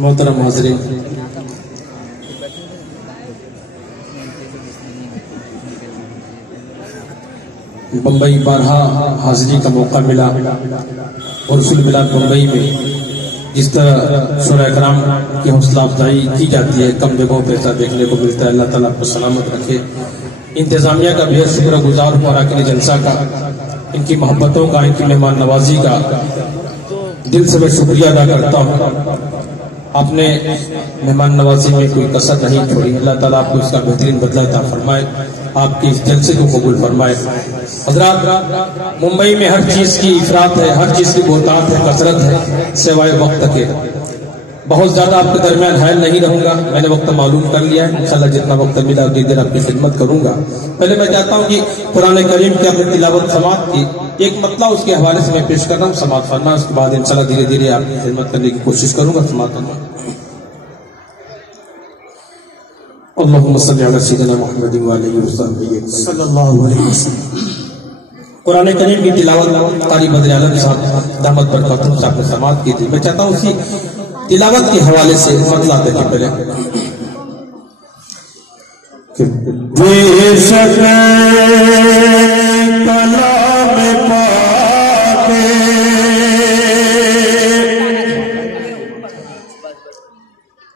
محترم حاضرین، بمبئی بارہا حاضری کا موقع ملا اور رسول ملاد بمبئی میں جس طرح شورا کرام کی حوصلہ افزائی کی جاتی ہے کم جگہوں پہ ایسا دیکھنے کو ملتا ہے۔ اللہ تعالیٰ کو سلامت رکھے۔ انتظامیہ کا بے شکر گزار ہوں اور اراکین جلسہ کا، ان کی محبتوں کا، ان کی مہمان نوازی کا دل سے میں شکریہ ادا کرتا ہوں۔ آپ نے مہمان نوازی میں کوئی کسر نہیں چھوڑی۔ اللہ تعالیٰ آپ کو اس کا بہترین بدلہ عطا فرمائے، آپ کی اس جلسے کو قبول فرمائے۔ حضرات، ممبئی میں ہر چیز کی افراط ہے، ہر چیز کی بہتات ہے، کثرت ہے، سوائے وقت کے۔ بہت زیادہ آپ کے درمیان حائل نہیں رہوں گا، میں نے وقت معلوم کر لیا ہے، انشاءاللہ جتنا وقت ملا اتنی دیر آپ کی خدمت کروں گا۔ پہلے میں چاہتا ہوں کہ قرآن کریم کی اپنی تلاوت سماعت کی ایک مطلع اس کے حوالے سے میں پیش کر رہا ہوں، سماعت فرما، اس کے بعد انشاءاللہ دھیرے دھیرے آپ کی خدمت کرنے کی کوشش کروں گا۔ سماعت فرما۔ اللہم صلی علی سیدنا محمد وعلیہ وسلم صلی اللہ علیہ وسلم۔ قرآن کریم کی تلاوت قاری بدر عالم صاحب دامت برکاتہ صاحب نے سماعت کی تھی، میں چاہتا ہوں اسی تلاوت کے حوالے سے مطلع دیکھیں پہلے کہ بے شک کلام پاک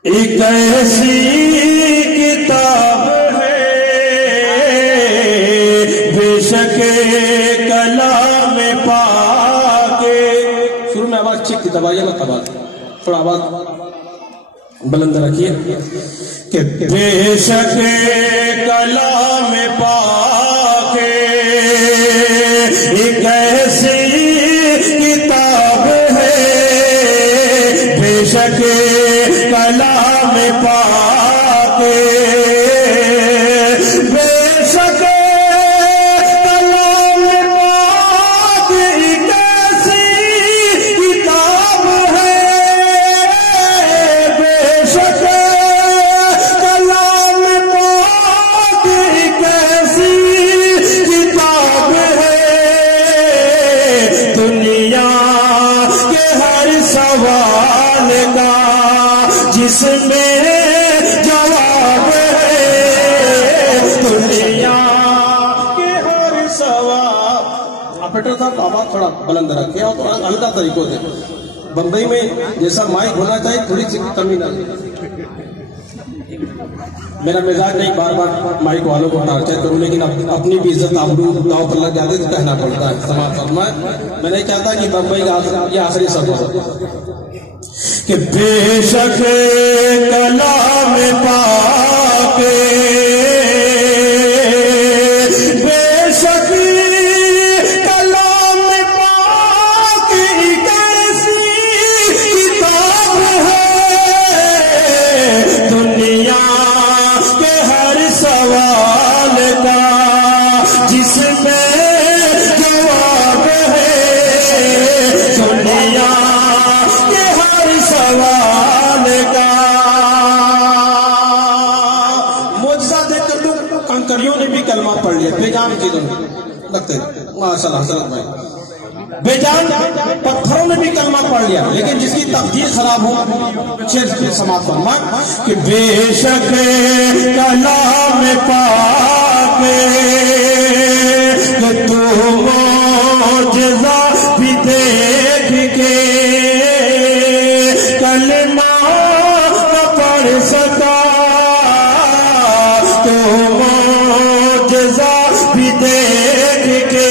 ایک ایسی کتاب ہے، بے شک کلام پاک۔ شروع میں آواز ٹھیک کی دبائیے مت، آواز تھوڑا آواز بلند رکھیے کہ بے شک کلام پاک ایک ایسی کتاب ہے، بے شک کلام پاک بے شک کلام پاک ایک ایسی کتاب ہے، بے شک کلام پاک ایک ایسی کتاب ہے، دنیا کے ہر سوال کا جس میں جواب ہے، دنیا کے ہر سوال۔ آپریٹر صاحب آواز تھوڑا بلند رکھے اور تھوڑا ہلکا طریقوں سے، بمبئی میں جیسا مائک ہونا چاہیے تھوڑی سی کمی نہ۔ میرا مزاج نہیں بار بار مائک والوں کو ٹارچر کروں، لیکن اپنی بھی عزت آبرو داؤ پر لگ جاتے تو کہنا پڑتا ہے۔ سماعت فرمائے۔ میں نہیں چاہتا کہ بمبئی کا یہ آخری سبق ہو کہ بے شک کلام پاک بے شک کلام پاک ایک ایسی کتاب ہے، دنیا کے ہر سوال کا جس میں جواب ہے، دنیا کے ہر سوال کا۔ معجزہ دیکھ کر تو کنکریوں نے بھی کلمہ پڑھ لیا، بے جان چیزوں نے لگتے ماشاءاللہ حضرت بھائی، بے جان پتھروں نے بھی کلمہ پڑھ لیا، لیکن جس کی تقدیر خراب ہو شیر سے سماعت فرما کہ بے شک کلام پاک کہ تو معجزہ بھی دیکھ کے کلمہ نہ پڑھ سکا، تو معجزہ بھی دیکھ کے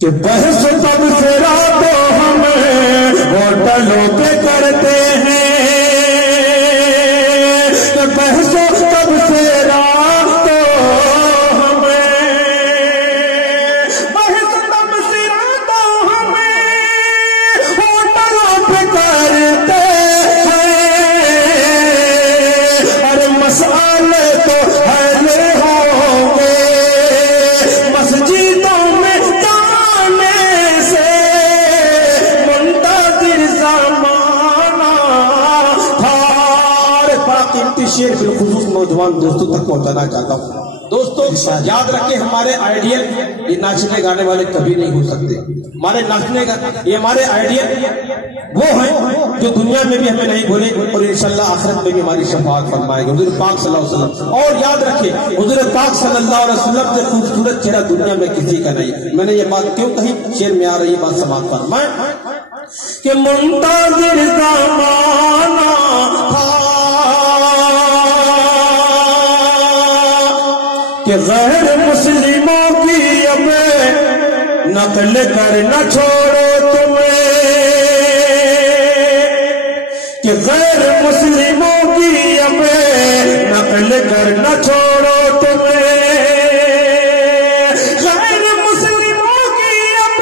کہ بحث تب سے راتوں ہم ہوٹلوں پہ کرتے ہیں، کہ بحث تب سے راتوں ہم بحث تب سے راتوں ہم ہوٹلوں پہ کرتے ہیں، اور مسئلے تو حل ہوں گے مسجدوں میں شیئر بالخصوص نوجوان دوستوں تک پہنچانا چاہتا ہوں۔ دوستوں یاد رکھیں ہمارے آئیڈیل یہ ناچنے گانے والے کبھی نہیں ہو سکتے، ہمارے ناچنے کا یہ ہمارے آئیڈیل وہ ہیں جو دنیا میں بھی ہمیں نہیں بھولے اور انشاءاللہ آخرت میں بھی ہماری شفاعت فرمائے گے حضور پاک صلی اللہ علیہ وسلم۔ اور یاد رکھیں حضور پاک صلی اللہ علیہ وسلم سے خوبصورت چہرہ دنیا میں کسی کا نہیں۔ میں نے یہ بات کیوں کہی؟ شعر میں آ رہی بات سماعت فرمائیں کہ منتظر زمانہ تھا کہ غیر مسلموں کی اب نقل کر نہ چھوڑو تمہیں، کہ غیر مسلموں کی اب نقل کر نہ چھوڑو تمہیں، غیر مسلموں کی اب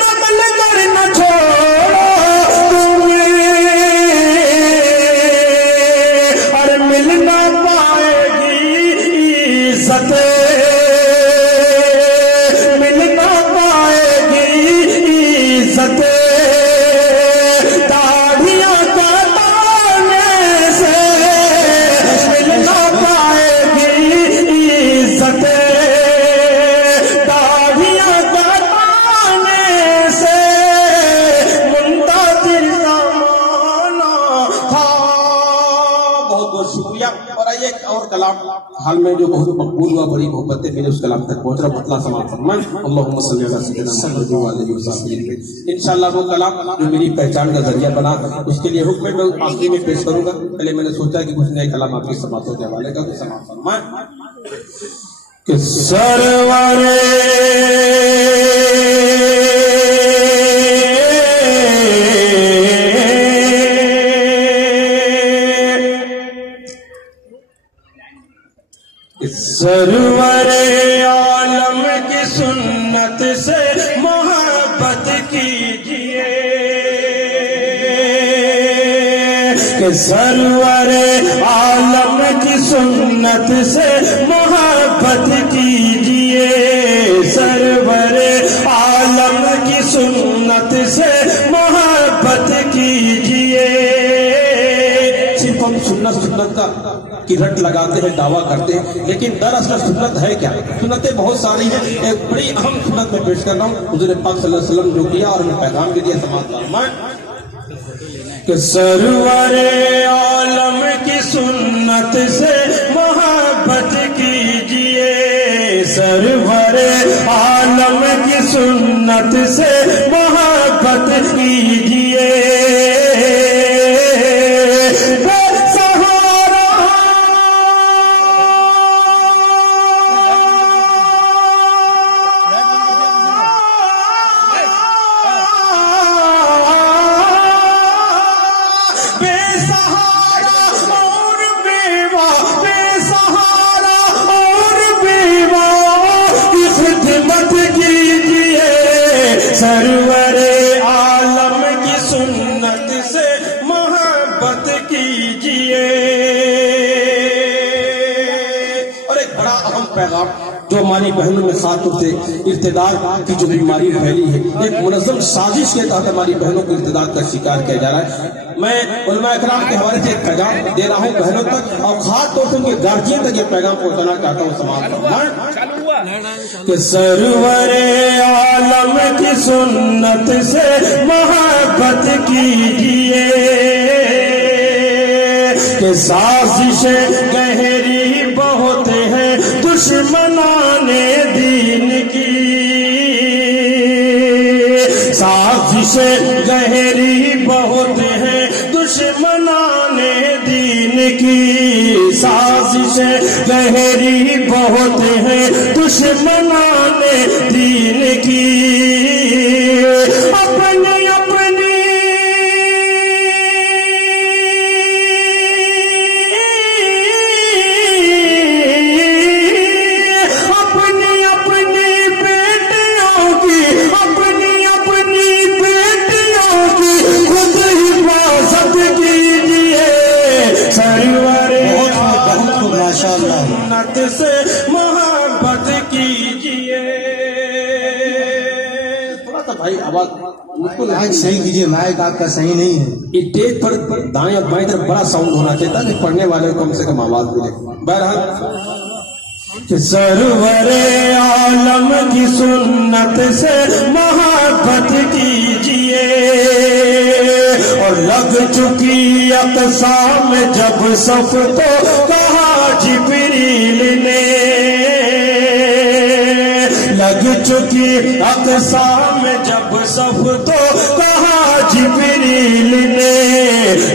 نقل کر نہ چھوڑو تمہیں، اور مل نہ پائے مل نہ پائے گی عزت داڑھیاں کٹانے سے، مل نہ پائے گی عزت داڑھیاں کٹانے سے، منتظر زمانہ تھا۔ بہت بہت شکریہ۔ اور آئیے ایک اور کلام حال میں جو بہت مقبول ہوا، بڑی محبت ہے، میرے اس کلام تک پہنچ رہا، مطلع سماعت فرمائیں اللہم صلی علی سیدنا محمد وعلیہ وسلم۔ انشاءاللہ وہ کلام جو میری پہچان کا ذریعہ بنا، اس کے لیے حکم میں آخری میں پیش کروں گا۔ پہلے میں نے سوچا کہ کچھ نئے کلام آپ کی سماعتوں کے حوالے کا، تو سماعت فرمائیں کہ سرور سرور عالم کی سنت سے محبت کیجئے، کہ سرور عالم کی سنت سے محبت کیجئے، سرور عالم کی سنت سے محبت کیجئے۔ صرف ہم سنت کی رٹ لگاتے ہیں، دعویٰ کرتے ہیں، لیکن دراصل سنت ہے کیا؟ سنتیں بہت ساری ہیں، ایک بڑی اہم سنت میں پیش کر رہا ہوں، حضور پاک صلی اللہ علیہ وسلم جو کیا اور انہیں پیغام بھی دیا، سماعت فرمائیں کہ سرور عالم کی سنت سے محبت کیجئے، سرور عالم کی سنت سے محبت کیجئے، سرور عالم کی سنت سے محبت کیجئے۔ اور ایک بڑا اہم پیغام جو ہماری بہنوں میں خاتون سے ارتداد کی جو بیماری پھیلی ہے، ایک منظم سازش کے تحت ہماری بہنوں کو ارتداد کا شکار کیا جا رہا ہے۔ میں علماء اکرام کے حوالے سے ایک پیغام دے رہا ہوں بہنوں تک، اور خاص طور سے ان کے گارجین تک یہ پیغام پہنچانا چاہتا ہوں، سماعت فرمائیں کہ سرور عالم کی سنت سے محبت کیجئے، کہ سازشیں گہری بہت ہے دشمنان دین کی، سازشیں گہری بہت ہے دشمنان دین کی، سازش سے گہری بہت ہے دشمنان دین کی، اپنی اپنی سنت سے محبت کیجئے. تھوڑا سا بھائی آواز مائک صحیح کیجئے، مائک آپ کا صحیح نہیں ہے. اسٹیج پر دائیں اور بائیں طرف بڑا ساؤنڈ ہونا چاہیے تاکہ پڑھنے والے کو کم سے کم آواز ملے. بہرحال سرور عالم کی سنت سے محبت کیجئے، اور لگ چکی اقسام جب صف تو کہا جبریل نے، لگ چکی اقسام جب صف تو کہا جبریل نے،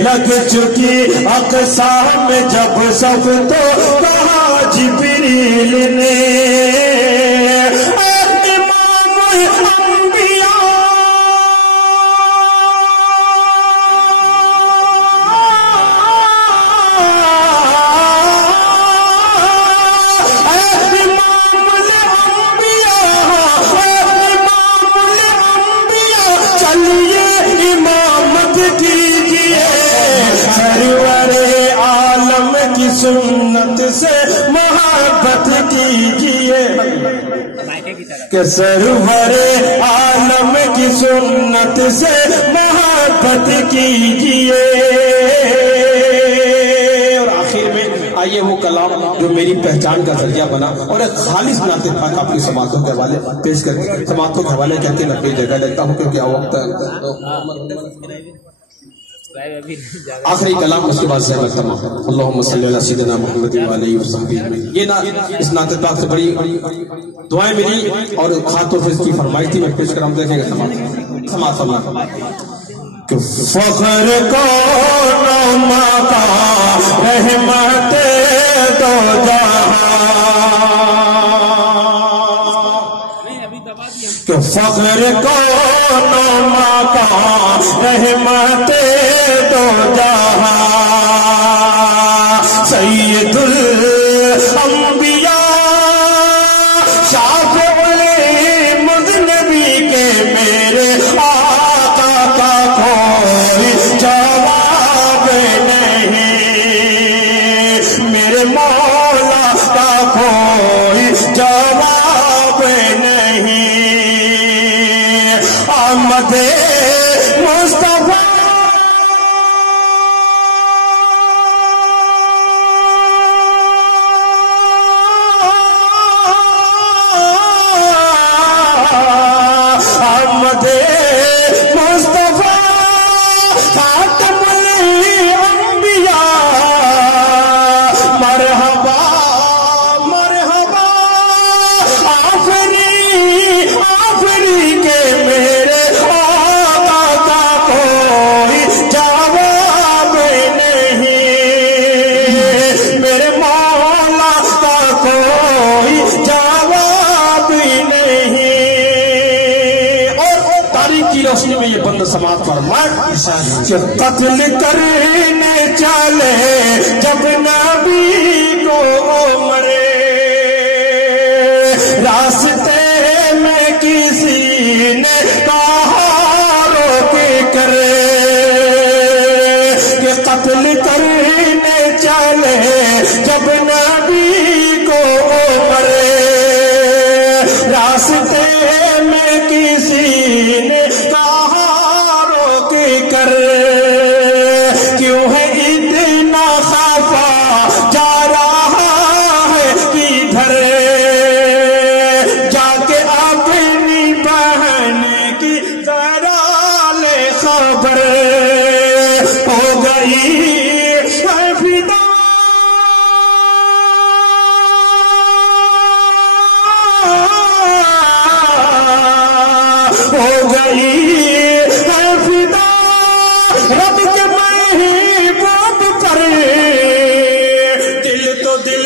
لگ چکی اقسام جب صف تو کہا جبریل نے، امام الانبیاء چلیے امامت کیجئے، سرور عالم کی سنت سے محبت کیجئے، کہ سرور عالم کی سنت سے محبت کیجئے. اور آخر میں آئیے وہ کلام جو میری پہچان کا ذریعہ بنا اور ایک خالص نعت پاک آپ کی سماعتوں کے حوالے پیش کر کے سماعتوں کے حوالے کر کے اپنی جگہ لیتا ہوں کیونکہ وقت آخری کلام اس کے بعد سے بچتا ہوں. اللہم صلی اللہ سیدنا محمد علیہ وسلم. یہ اس نعت پاک سے بڑی دعائیں ملی اور خاتون سے اس کی فرمائش تھی، میں پیش کر ہم دیکھیں گے سماعت کہ فخر کو ماتا رحمت دو جہاں، کہ فخر کو ماتا رحمت دو جہاں، سید الانبیاء شافع المذنبی کے میرے آقا کا کوئی جواب نہیں، میرے مولا کا کوئی جواب نہیں، آمد مصطفیٰ آمد مصطفیٰ خاتم الانبیاء، مرحبا مرحبا آفری کے میرے آقا کا کوئی جواب نہیں، میرے مولا کا کوئی جواب نہیں. اور تاریخ کی روشنی میں یہ بند سماعت فرمائے کہ قتل کرنے چلے جب نبی کو مرے، راستے میں کسی نے کہا روک کرے، کہ قتل کرنے چلے جب نبی کو مرے، راستے میں کسی نے کہا روک کر، کیوں ہے اتنا خفا جا رہا ہے کدھر، جا کے اپنی بہن کی ذرا لے خبر، ہو گئی ہے فدا ہو گئی ہے فدا رب کے محبوب پر، دل تو دل